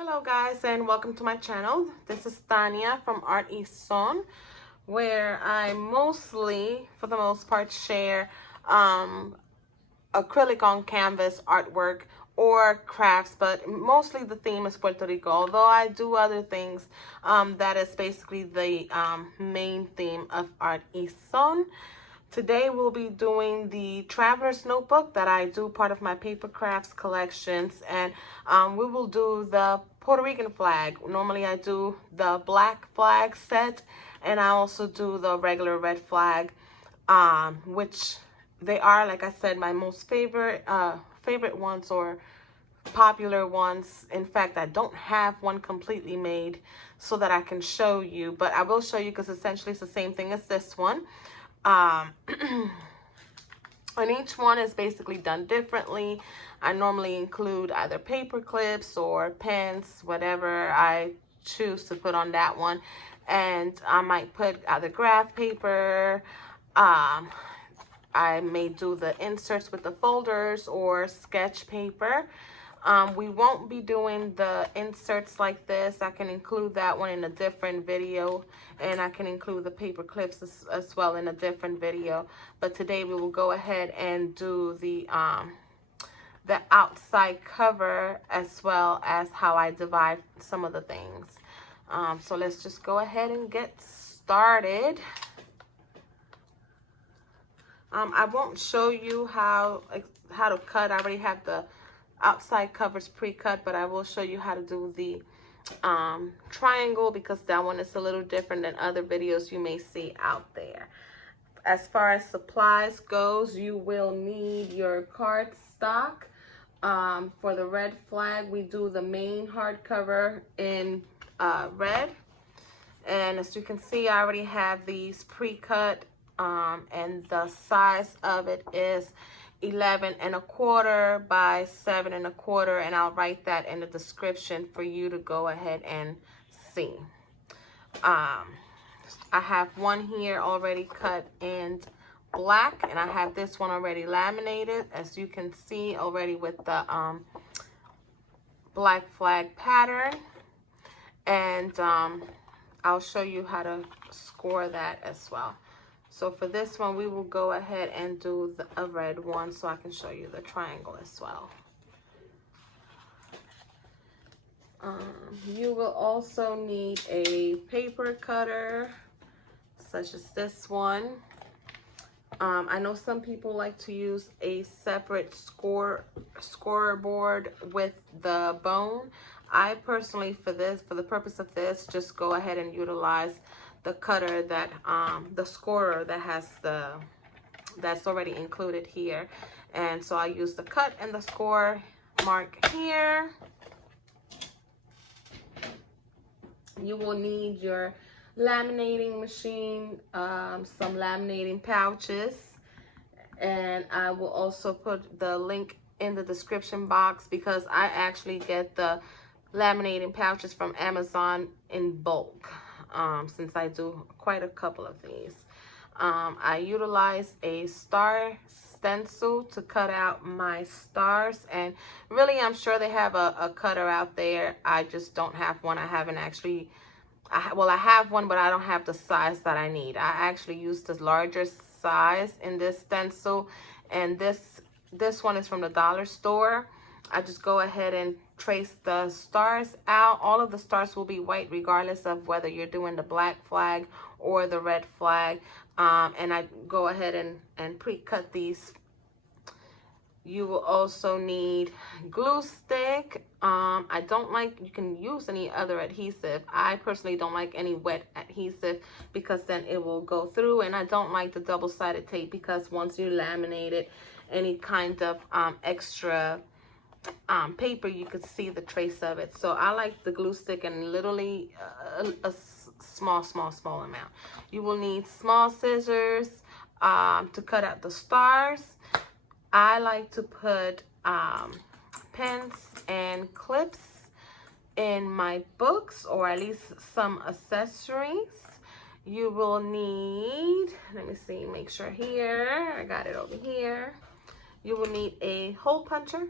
Hello guys, and welcome to my channel. This is Tania from Art Son, where I mostly, for the most part, share acrylic on canvas artwork or crafts, but mostly the theme is Puerto Rico, although I do other things. That is basically the main theme of Art Son. Today we'll be doing the Traveler's Notebook that I do part of my paper crafts collections, and we will do the Puerto Rican flag. Normally I do the black flag set, and I also do the regular red flag, which they are, like I said, my most favorite ones or popular ones. In fact, I don't have one completely made so that I can show you, but I will show you because essentially it's the same thing as this one. And each one is basically done differently. I normally include either paper clips or pens, whatever I choose to put on that one. And I might put either graph paper, I may do the inserts with the folders, or sketch paper. We won't be doing the inserts like this. I can include that one in a different video, and I can include the paper clips as well in a different video. But today we will go ahead and do the outside cover, as well as how I divide some of the things. So let's just go ahead and get started. I won't show you how to cut. I already have the outside covers pre-cut, but I will show you how to do the triangle, because that one is a little different than other videos you may see out there. As far as supplies goes, you will need your cardstock. For the red flag, we do the main hardcover in red, and as you can see, I already have these pre-cut, and the size of it is 11 1/4 by 7 1/4, and I'll write that in the description for you to go ahead and see. I have one here already cut in black, and I have this one already laminated, as you can see already, with the black flag pattern. And I'll show you how to score that as well. So for this one, we will go ahead and do a red one, so I can show you the triangle as well. You will also need a paper cutter, such as this one. I know some people like to use a separate scoreboard with the bone. I personally, for the purpose of this, just go ahead and utilize the cutter that the scorer that has that's already included here. And so I use the cut and the score mark here. You will need your laminating machine, some laminating pouches, and I will also put the link in the description box, because I actually get the laminating pouches from Amazon in bulk. Since I do quite a couple of these. I utilize a star stencil to cut out my stars, and really I'm sure they have a cutter out there. I just don't have one. I haven't actually, well, I have one, but I don't have the size that I need. I actually use the larger size in this stencil, and this one is from the dollar store. I just go ahead and trace the stars out. All of the stars will be white regardless of whether you're doing the black flag or the red flag. And I go ahead and pre-cut these. You will also need glue stick. I don't like, you can use any other adhesive. I personally don't like any wet adhesive, because then it will go through, and I don't like the double-sided tape, because once you laminate it, any kind of extra paper, you could see the trace of it. So I like the glue stick, and literally a small amount. You will need small scissors to cut out the stars. I like to put pens and clips in my books, or at least some accessories. You will need, let me see, make sure here, I got it over here. You will need a hole puncher,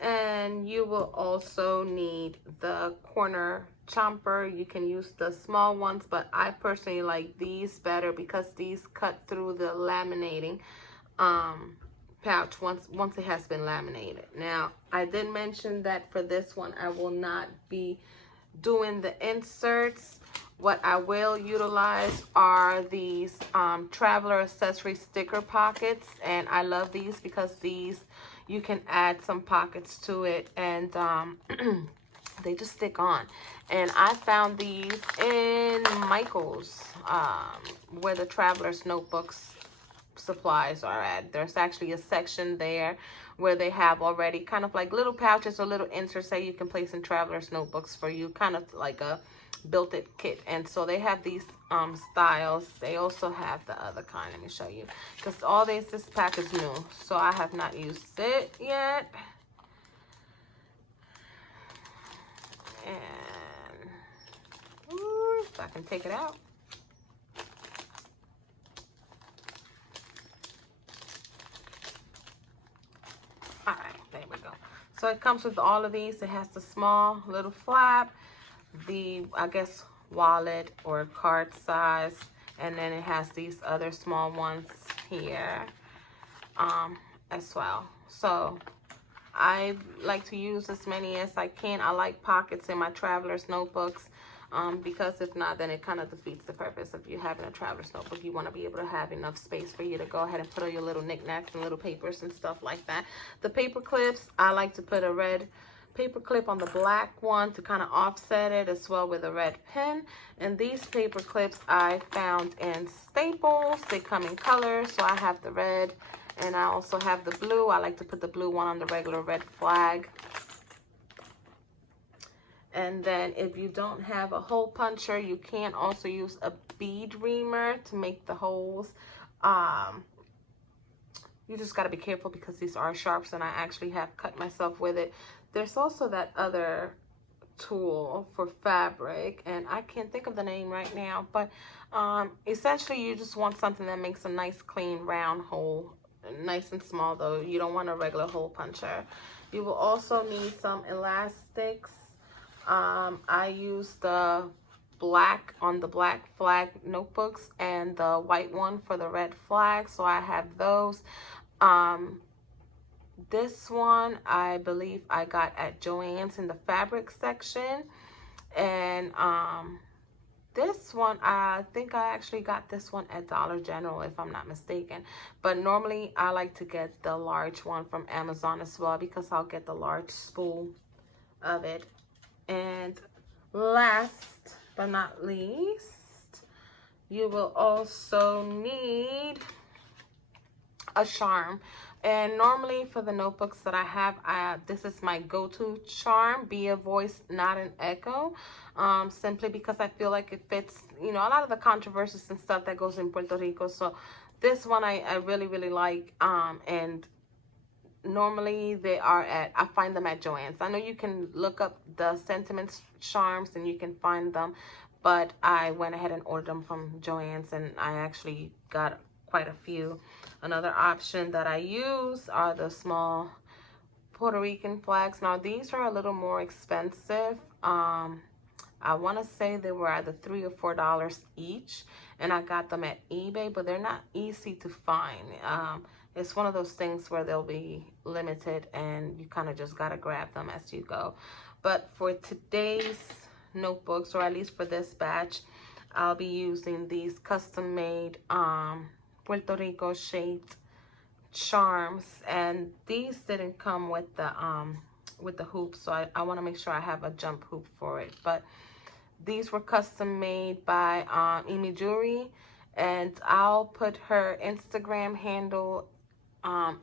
and then you will also need the corner chomper. You can use the small ones, but I personally like these better because these cut through the laminating pouch once it has been laminated. Now, I did mention that for this one, I will not be doing the inserts. What I will utilize are these traveler accessory sticker pockets, and I love these because these you can add some pockets to it, and they just stick on. And I found these in Michael's, where the traveler's notebooks supplies are at. There's actually a section there where they have already kind of like little pouches or little inserts that you can place in traveler's notebooks for you, kind of like a built-it kit. And so they have these styles. They also have the other kind. Let me show you, because all this pack is new, so I have not used it yet. And if I can take it out. All right, there we go. So it comes with all of these. It has the small little flap, the, I guess, wallet or card size, and then it has these other small ones here as well. So I like to use as many as I can. I like pockets in my traveler's notebooks, because if not, then it kind of defeats the purpose. If you're having a traveler's notebook, you want to be able to have enough space for you to go ahead and put all your little knickknacks and little papers and stuff like that. The paper clips, I like to put a red paper clip on the black one to kind of offset it, as well with a red pen. And these paper clips I found in Staples. They come in colors, so I have the red and I also have the blue. I like to put the blue one on the regular red flag. And then if you don't have a hole puncher, you can also use a bead reamer to make the holes. You just got to be careful because these are sharps, and I actually have cut myself with it. There's also that other tool for fabric, and I can't think of the name right now, but essentially you just want something that makes a nice clean round hole, nice and small though. You don't want a regular hole puncher. You will also need some elastics. I use the black on the black flag notebooks and the white one for the red flag, so I have those. This one I believe I got at Joann's in the fabric section, and this one I think I actually got this one at Dollar General if I'm not mistaken, but normally I like to get the large one from Amazon as well because I'll get the large spool of it. And last but not least, you will also need a charm. And normally for the notebooks that I have, this is my go-to charm, be a voice, not an echo, simply because I feel like it fits, you know, a lot of the controversies and stuff that goes in Puerto Rico. So this one I really, really like, and normally they are at, I find them at Joann's. I know you can look up the sentiments charms and you can find them, but I went ahead and ordered them from Joann's, and I actually got quite a few. Another option that I use are the small Puerto Rican flags. Now these are a little more expensive. I want to say they were either $3 or $4 each, and I got them at eBay, but they're not easy to find. It's one of those things where they'll be limited and you kind of just got to grab them as you go. But for today's notebooks, or at least for this batch, I'll be using these custom-made Puerto Rico shaped charms, and these didn't come with the hoop, so I want to make sure I have a jump hoop for it. But these were custom made by Jewelery, and I'll put her Instagram handle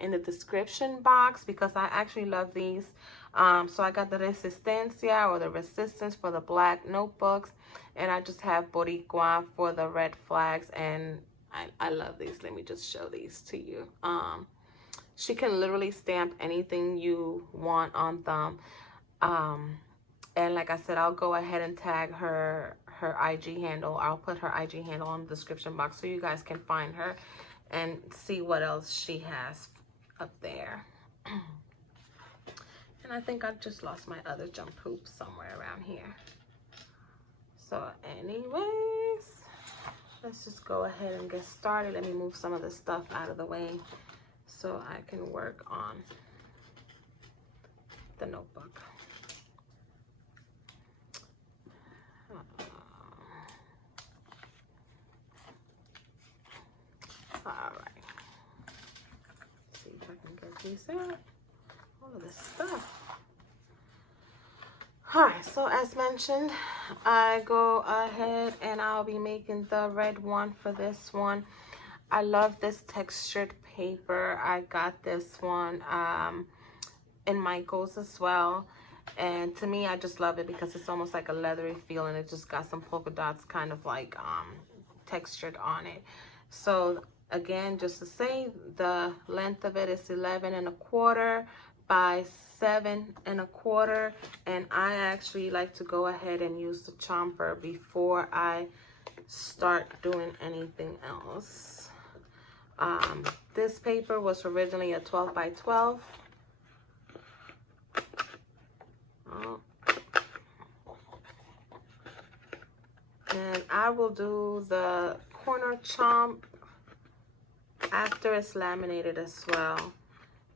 in the description box because I actually love these. So I got the Resistencia, or the Resistance, for the black notebooks, and I just have Boricua for the red flags, and I love these. Let me just show these to you. She can literally stamp anything you want on them. And like I said, I'll go ahead and tag her IG handle. I'll put her IG handle on the description box so you guys can find her and see what else she has up there. And I think I just lost my other jump hoop somewhere around here. So anyways, let's just go ahead and get started. Let me move some of this stuff out of the way so I can work on the notebook. All right. See if I can get these out. All of this stuff. All right, so as mentioned, I go ahead and I'll be making the red one for this one. I love this textured paper. I got this one in Michael's as well. And to me, I just love it because it's almost like a leathery feel, and it just got some polka dots kind of like textured on it. So again, just to say, the length of it is 11 1/4 by 7 1/4, and I actually like to go ahead and use the chomper before I start doing anything else. This paper was originally a 12 by 12. And I will do the corner chomp after it's laminated as well.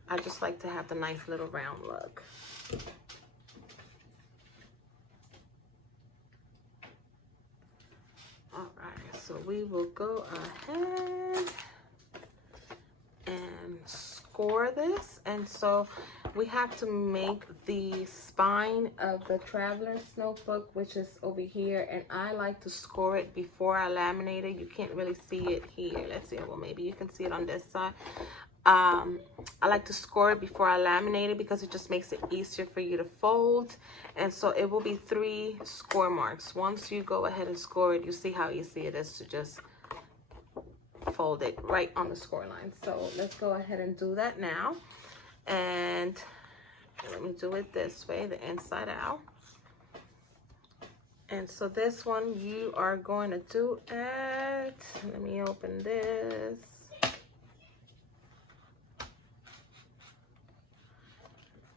I just like to have the nice little round look. All right, so we will go ahead and score this. And so we have to make the spine of the traveler's notebook, which is over here, and I like to score it before I laminate it. You can't really see it here. Let's see, well, maybe you can see it on this side. I like to score it before I laminate it because it just makes it easier for you to fold. And so it will be 3 score marks. Once you go ahead and score it, you see how easy it is to just fold it right on the score line. So let's go ahead and do that now. And let me do it this way, the inside out. And so this one you are going to do at, let me open this.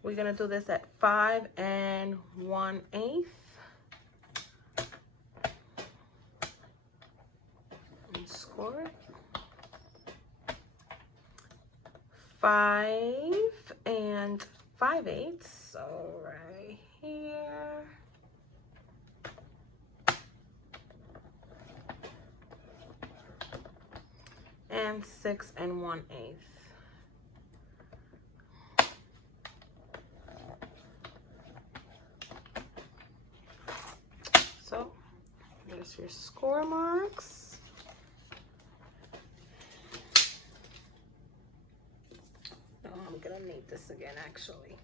We're going to do this at 5 1/8. And score it. 5 5/8. So right here. And 6 1/8. So there's your score marks. Oh, I'm gonna need this again actually.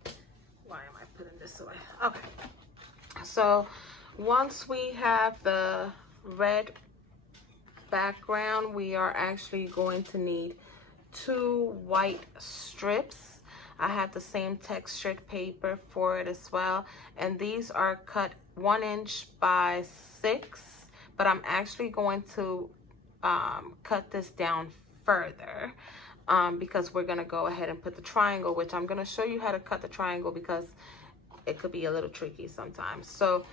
Why am I putting this away? Okay. So once we have the red background, we are actually going to need 2 white strips. I have the same textured paper for it as well, and these are cut 1 inch by 6, but I'm actually going to cut this down further because we're going to go ahead and put the triangle, which I'm going to show you how to cut the triangle because it could be a little tricky sometimes. So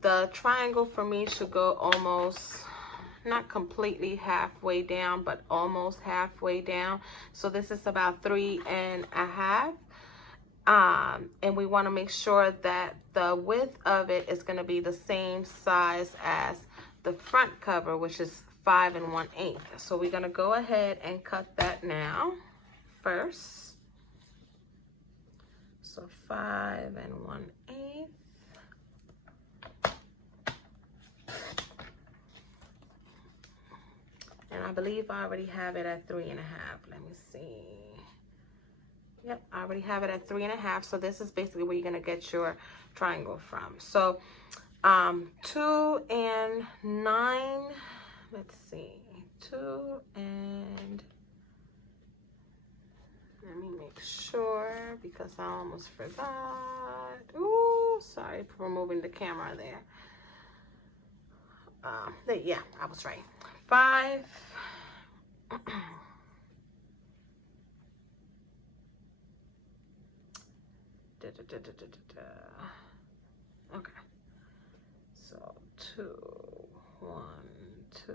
the triangle for me should go almost, not completely halfway down, but almost halfway down. So this is about 3 1/2. And we want to make sure that the width of it is going to be the same size as the front cover, which is 5 1/8. So we're going to go ahead and cut that now first. So 5 1/8. And I believe I already have it at 3 1/2. Let me see. Yep, I already have it at 3 1/2. So this is basically where you're gonna get your triangle from. So 2 9. Let's see. 2 and, let me make sure because I almost forgot. Ooh, sorry for removing the camera there. Yeah, I was right. 5. Okay, so 2, 1, 2,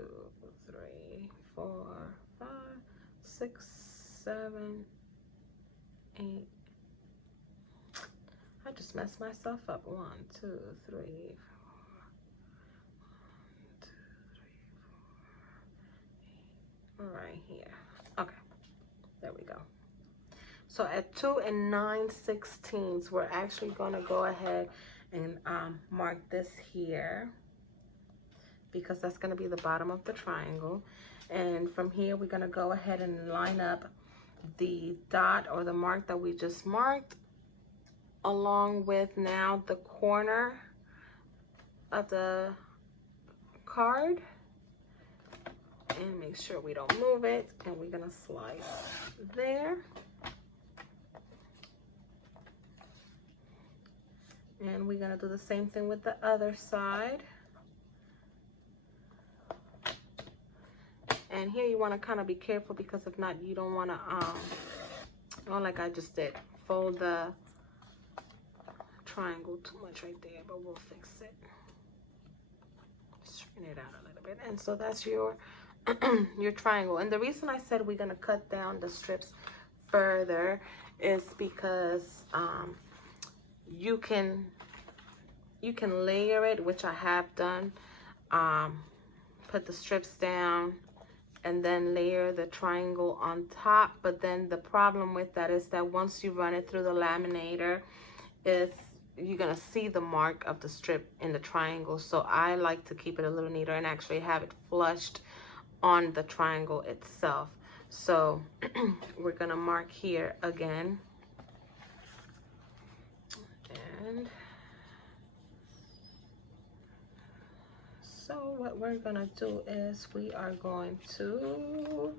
3, 4, 5, 6, 7, 8. I just messed myself up. 1, 2, 3, 4. 1, 2, 3, 4, 8. Right here. Okay, there we go. So at 2 9/16, we're actually going to go ahead and mark this here, because that's going to be the bottom of the triangle. And from here, we're going to go ahead and line up the dot or the mark that we just marked, along with now the corner of the card, and make sure we don't move it. And we're going to slice there. And we're going to do the same thing with the other side. And here you want to kind of be careful, because if not, you don't want to, like I just did, fold the triangle too much right there, but we'll fix it. Straighten it out a little bit. And so that's your your triangle. And the reason I said we're going to cut down the strips further is because you can layer it, which I have done. Put the strips down and then layer the triangle on top. But then the problem with that is that once you run it through the laminator, you're gonna see the mark of the strip in the triangle. So I like to keep it a little neater and actually have it flushed on the triangle itself. So we're gonna mark here again. And so what we're gonna do is we are going to,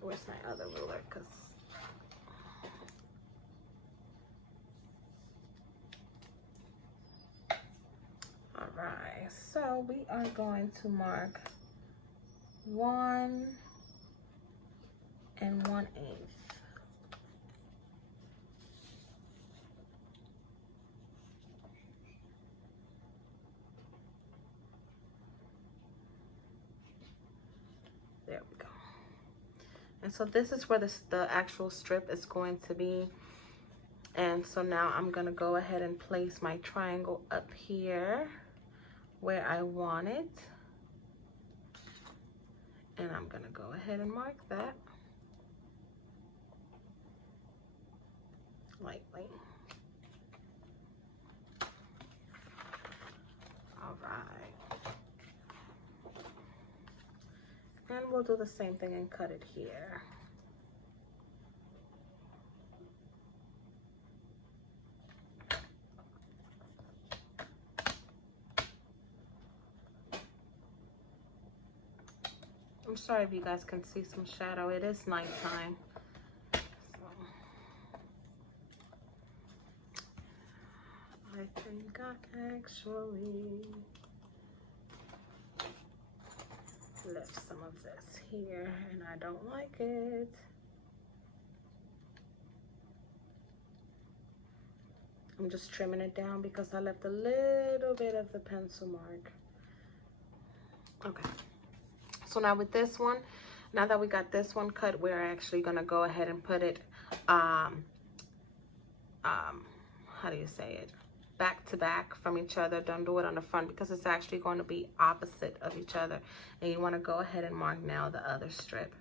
where's my other ruler? All right, so we are going to mark 1 1/8. There we go. And so this is where the actual strip is going to be. And so now I'm gonna go ahead and place my triangle up here where I want it. And I'm gonna go ahead and mark that lightly. All right. And we'll do the same thing and cut it here. I'm sorry if you guys can see some shadow. It is nighttime. So I think I actually left some of this here and I don't like it. I'm just trimming it down because I left a little bit of the pencil mark. Okay. So now with this one, now that we got this one cut, we're actually gonna go ahead and put it, how do you say it? Back to back from each other. Don't do it on the front because it's actually going to be opposite of each other. And you wanna go ahead and mark now the other strip.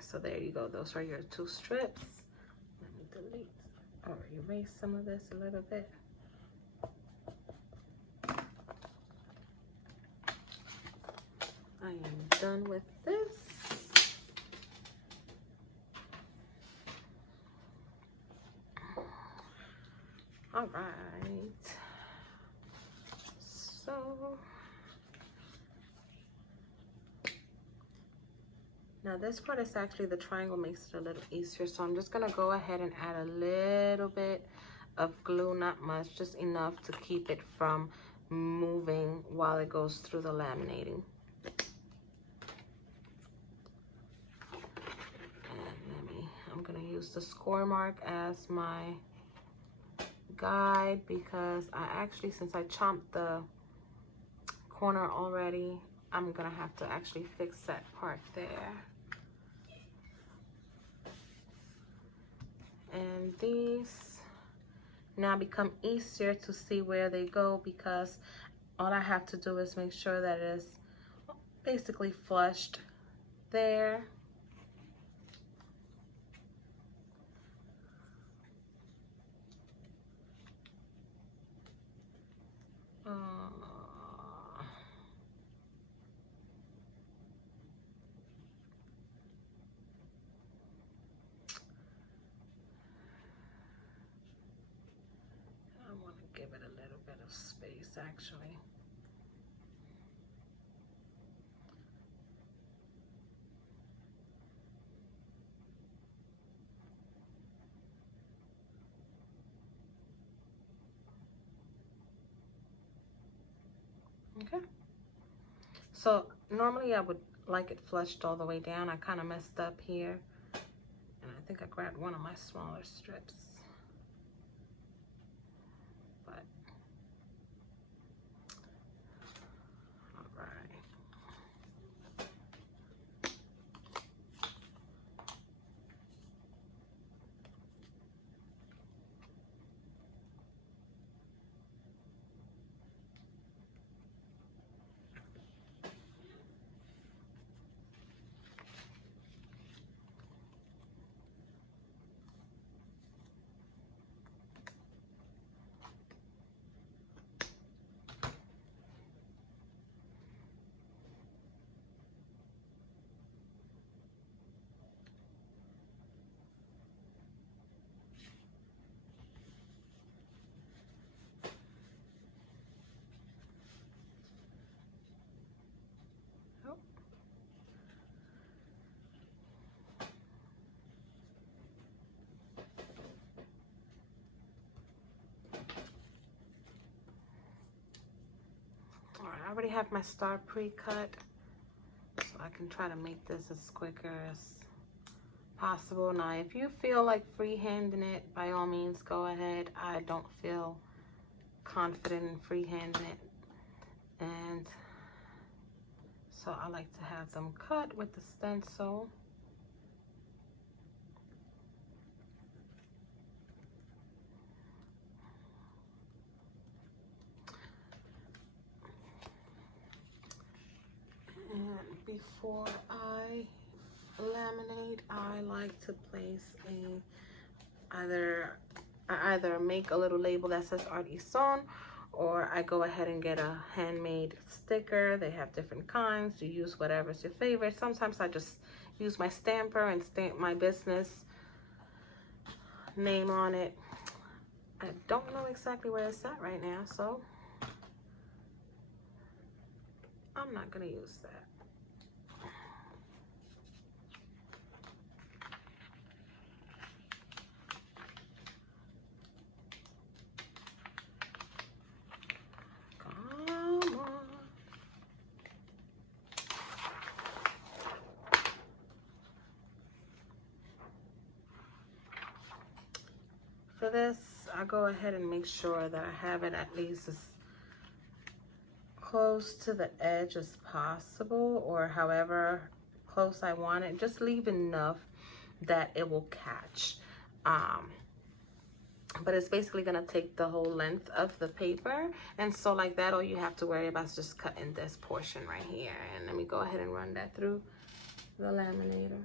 So there you go. Those are your 2 strips. Let me delete or erase some of this a little bit. I am done with this. All right. So Now this part is actually, the triangle makes it a little easier, so I'm just gonna go ahead and add a little bit of glue, not much, just enough to keep it from moving while it goes through the laminating. And I'm gonna use the score mark as my guide, because I actually, since I chomped the corner already, I'm gonna have to actually fix that part there. And these now become easier to see where they go, because all I have to do is make sure that it is basically flushed there. I want to give it a little bit of space, actually. Okay. So normally I would like it flushed all the way down. I kind of messed up here, and I think I grabbed one of my smaller strips. But all right. Alright, I already have my star pre-cut, so I can try to make this as quicker as possible. Now, if you feel like freehanding it, by all means, go ahead. I don't feel confident in freehanding it, and so I like to have them cut with the stencil. And before I laminate, I like to place I either make a little label that says Artisan, or I go ahead and get a handmade sticker. They have different kinds. You use whatever's your favorite. Sometimes I just use my stamper and stamp my business name on it. I don't know exactly where it's at right now, so I'm not gonna use that. For this, I go ahead and make sure that I have it at least as close to the edge as possible, or however close I want it. Just leave enough that it will catch. But it's basically gonna take the whole length of the paper, and so like that, all you have to worry about is just cutting this portion right here. And let me go ahead and run that through the laminator.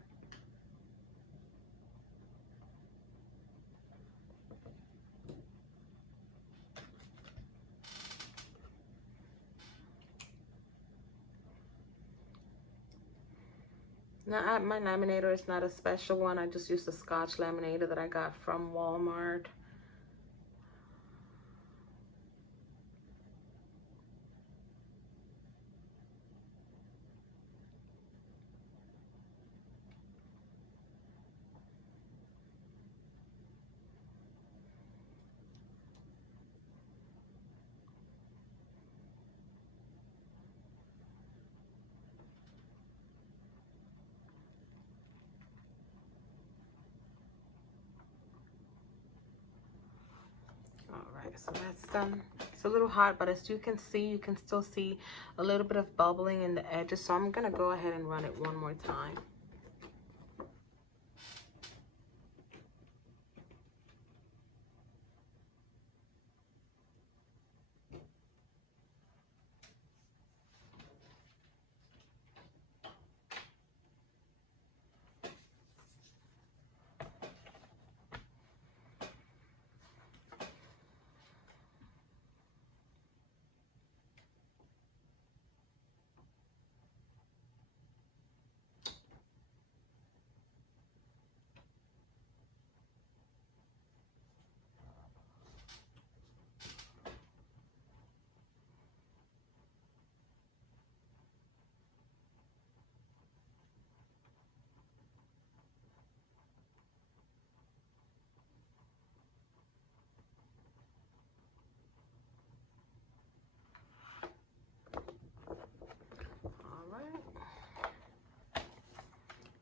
Now, my laminator is not a special one. I just used the Scotch Laminator that I got from Walmart. right, so that's done. It's a little hot, but as you can see, you can still see a little bit of bubbling in the edges. So I'm gonna go ahead and run it one more time.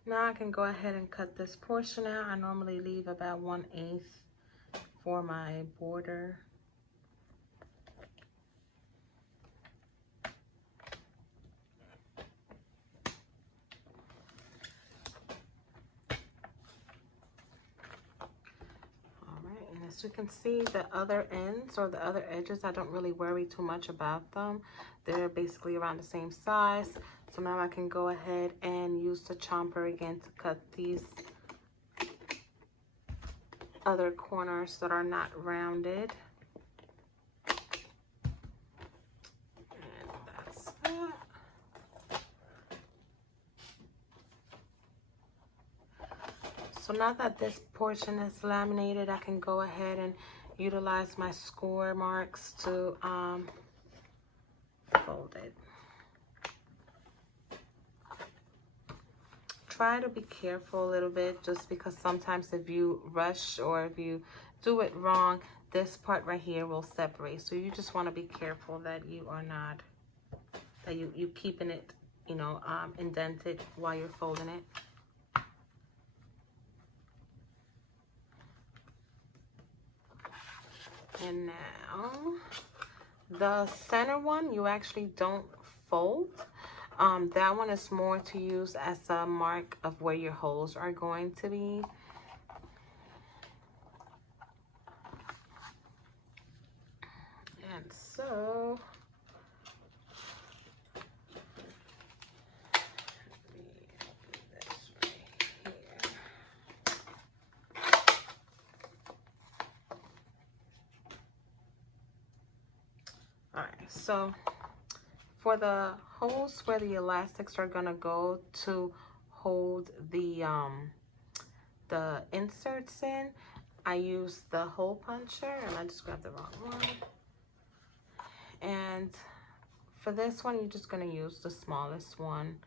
Now I can go ahead and cut this portion out. I normally leave about 1/8 for my border. Alright, and as you can see, the other ends or the other edges, I don't really worry too much about them. They're basically around the same size. So now I can go ahead and use the chomper again to cut these other corners that are not rounded. And that's that. So now that this portion is laminated, I can go ahead and utilize my score marks to fold it. Try to be careful a little bit, just because sometimes if you rush or if you do it wrong, this part right here will separate. So you just want to be careful that you are not, that you keeping it, you know, indented while you're folding it. And now the center one, you actually don't fold. That one is more to use as a mark of where your holes are going to be. And so so for the holes where the elastics are gonna go to hold the inserts in, I use the hole puncher, and I just grabbed the wrong one. And for this one, you're just gonna use the smallest one.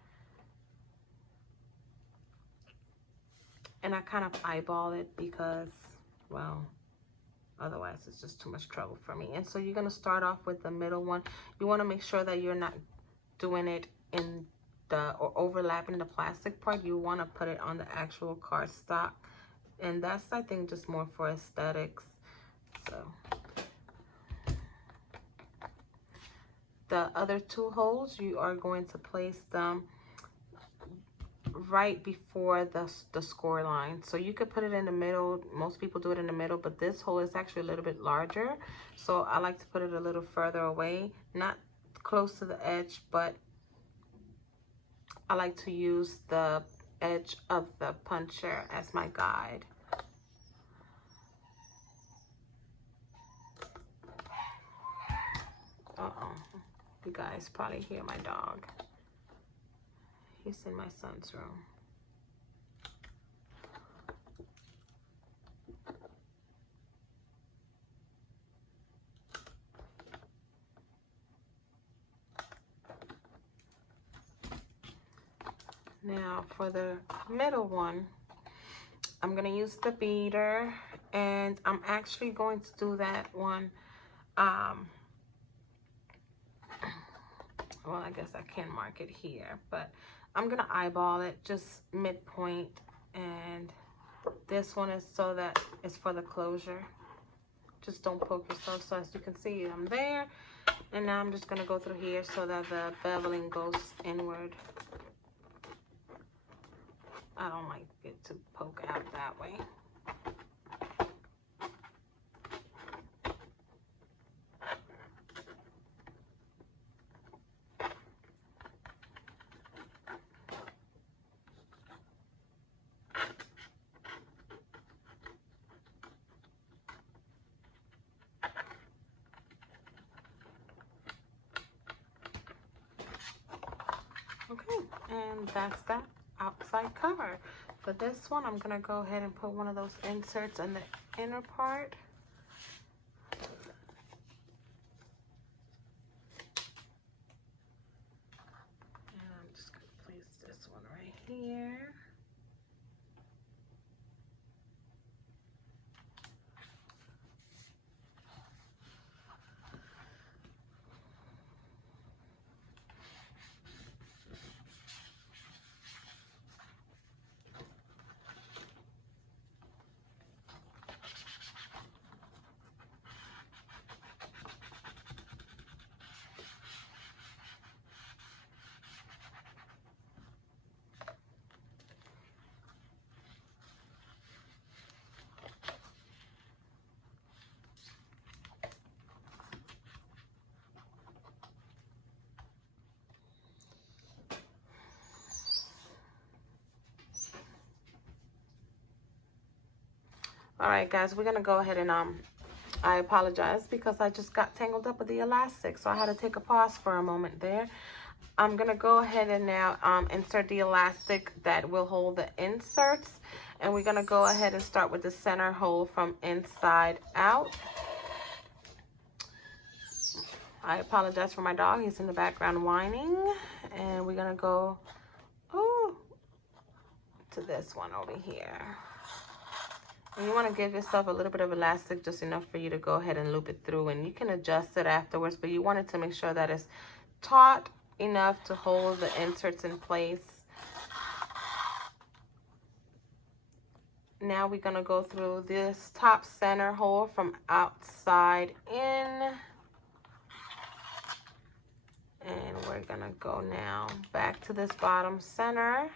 And I kind of eyeball it because, well, otherwise it's just too much trouble for me. And so you're going to start off with the middle one. You want to make sure that you're not doing it in the, or overlapping the plastic part. You want to put it on the actual cardstock. And that's, I think, just more for aesthetics. So the other two holes, you are going to place them right before the score line. So you could put it in the middle. Most people do it in the middle, but this hole is actually a little bit larger, so I like to put it a little further away, not close to the edge, but I like to use the edge of the puncher as my guide. You guys probably hear my dog. He's in my son's room. Now for the middle one, I'm gonna use the beater, and I'm actually going to do that one. Well, I guess I can mark it here, but I'm gonna eyeball it just midpoint, and this one is so that it's for the closure, just don't poke yourself. So as you can see, I'm there. And now I'm just going to go through here so that the beveling goes inward. I don't like it to poke out that way. Okay, and that's that outside cover. For this one, I'm gonna go ahead and put one of those inserts in the inner part. And I'm just gonna place this one right here. All right, guys, we're gonna go ahead and I apologize because I just got tangled up with the elastic, so I had to take a pause for a moment there. I'm gonna go ahead and now insert the elastic that will hold the inserts, and we're gonna go ahead and start with the center hole from inside out. I apologize for my dog, he's in the background whining, and we're gonna go to this one over here. And you want to give yourself a little bit of elastic, just enough for you to go ahead and loop it through, and you can adjust it afterwards, but you want it to make sure that it's taut enough to hold the inserts in place. Now we're going to go through this top center hole from outside in, and we're going to go now back to this bottom center.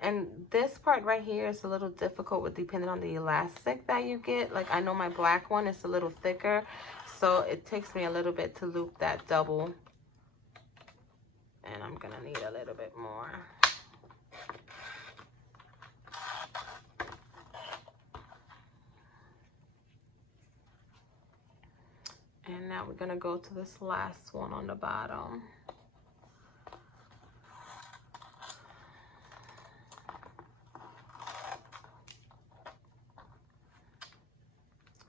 And this part right here is a little difficult with depending on the elastic that you get. Like, I know my black one is a little thicker, so it takes me a little bit to loop that double. And I'm gonna need a little bit more. And now we're gonna go to this last one on the bottom.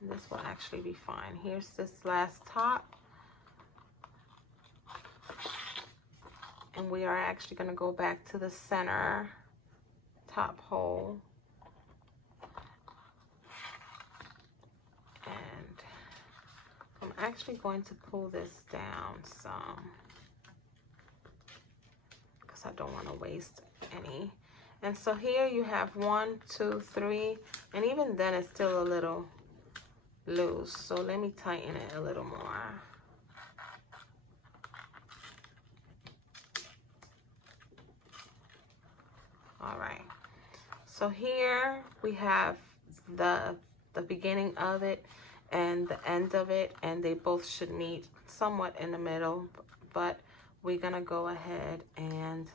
This will actually be fine. Here's this last top. And we are actually going to go back to the center top hole. And I'm actually going to pull this down some, because I don't want to waste any. And so here you have 1, 2, 3, and even then it's still a little loose, so let me tighten it a little more. All right, so here we have the beginning of it and the end of it, and they both should meet somewhat in the middle, but we're gonna go ahead and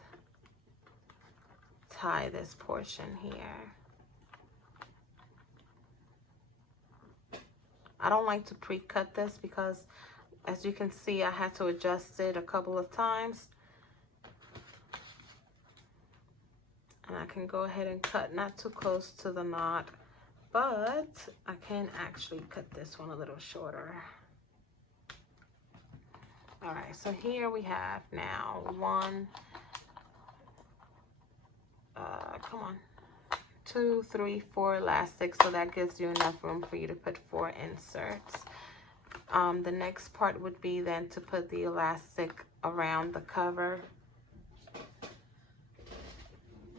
tie this portion here. I don't like to pre-cut this because, as you can see, I had to adjust it a couple of times. And I can go ahead and cut not too close to the knot, but I can actually cut this one a little shorter. All right, so here we have now 2, 3, 4 elastics, so that gives you enough room for you to put 4 inserts. The next part would be then to put the elastic around the cover.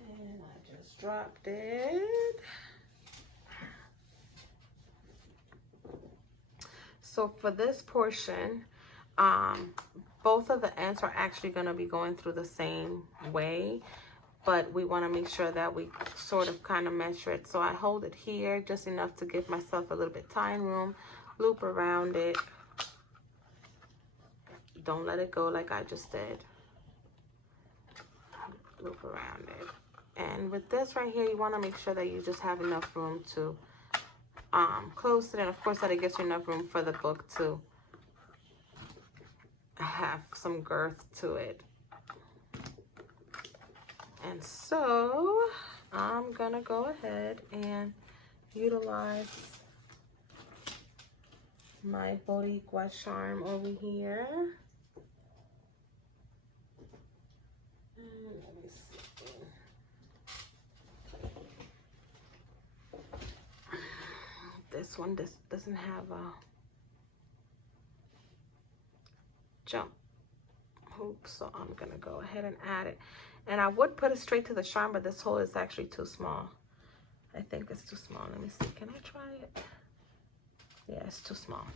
And I just dropped it. So for this portion, both of the ends are actually going to be going through the same way, but we want to make sure that we sort of kind of measure it. So I hold it here just enough to give myself a little bit tying room, loop around it. Don't let it go like I just did. Loop around it. And with this right here, you want to make sure that you just have enough room to close it, and of course that it gives you enough room for the book to have some girth to it. And so I'm gonna go ahead and utilize my boricua charm over here. And let me see. This one doesn't have a jump hoop, so I'm gonna go ahead and add it. And I would put it straight to the charm, but this hole is actually too small. I think it's too small. Let me see. Can I try it? Yeah, it's too small.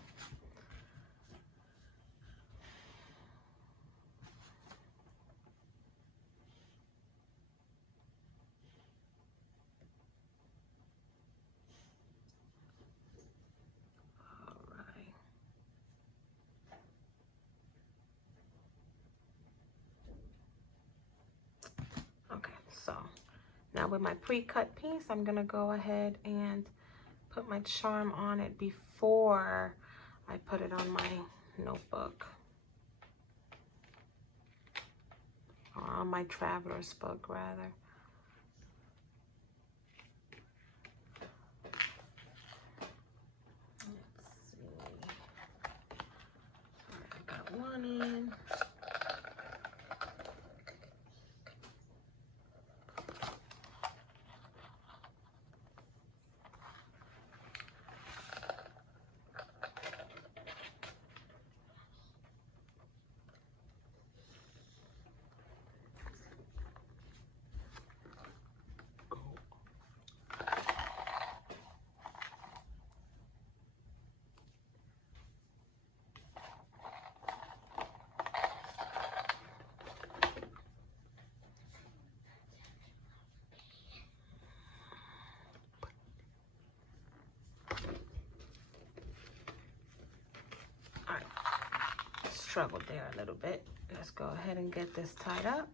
So now with my pre-cut piece, I'm gonna go ahead and put my charm on it before I put it on my notebook, or on my traveler's book rather. Let's see. I got one in. Struggled there a little bit. Let's go ahead and get this tied up.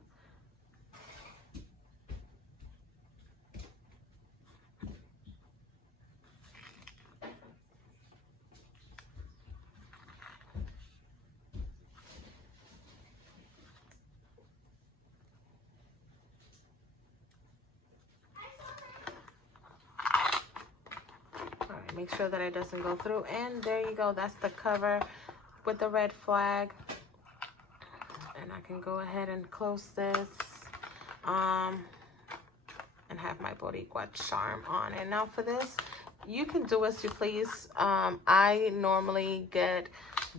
All right, make sure that it doesn't go through, and there you go. That's the cover with the red flag. And I can go ahead and close this and have my boricua charm on. And now for this, you can do as you please. I normally get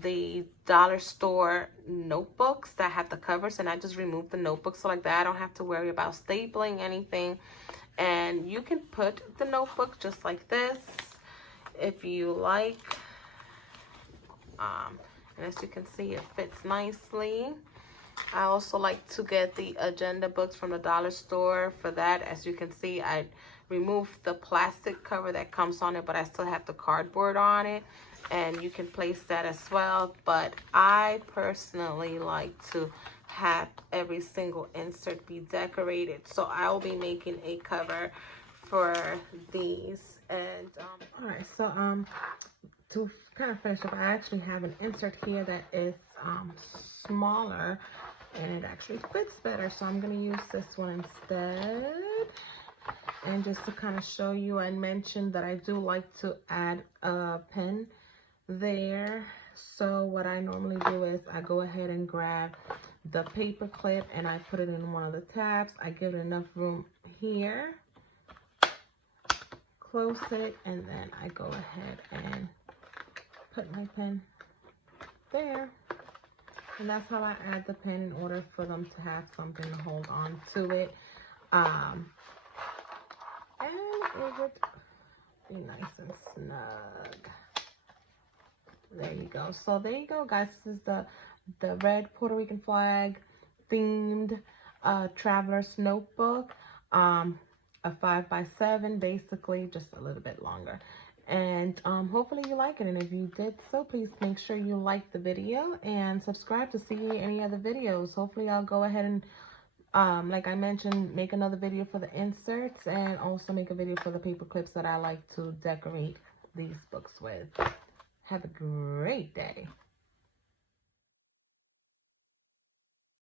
the dollar store notebooks that have the covers, and I just remove the notebooks, so like that I don't have to worry about stapling anything. And you can put the notebook just like this if you like. And as you can see, it fits nicely. I also like to get the agenda books from the dollar store. For that, as you can see, I removed the plastic cover that comes on it, but I still have the cardboard on it, and you can place that as well. But I personally like to have every single insert be decorated, so I will be making a cover for these. And all right, so to kind of finish up, I actually have an insert here that is smaller, and it actually fits better, so I'm going to use this one instead. And just to kind of show you, I mentioned that I do like to add a pin there. So what I normally do is I go ahead and grab the paper clip and I put it in one of the tabs. I give it enough room here, close it, and then I go ahead and put my pin there. And that's how I add the pin in order for them to have something to hold on to it. And it would be nice and snug. There you go. So there you go, guys. This is the red Puerto Rican flag themed traveler's notebook. A 5x7, basically, just a little bit longer. And hopefully you like it. And if you did so, please make sure you like the video and subscribe to see any other videos. Hopefully I'll go ahead and like I mentioned, make another video for the inserts and also make a video for the paper clips that I like to decorate these books with. Have a great day.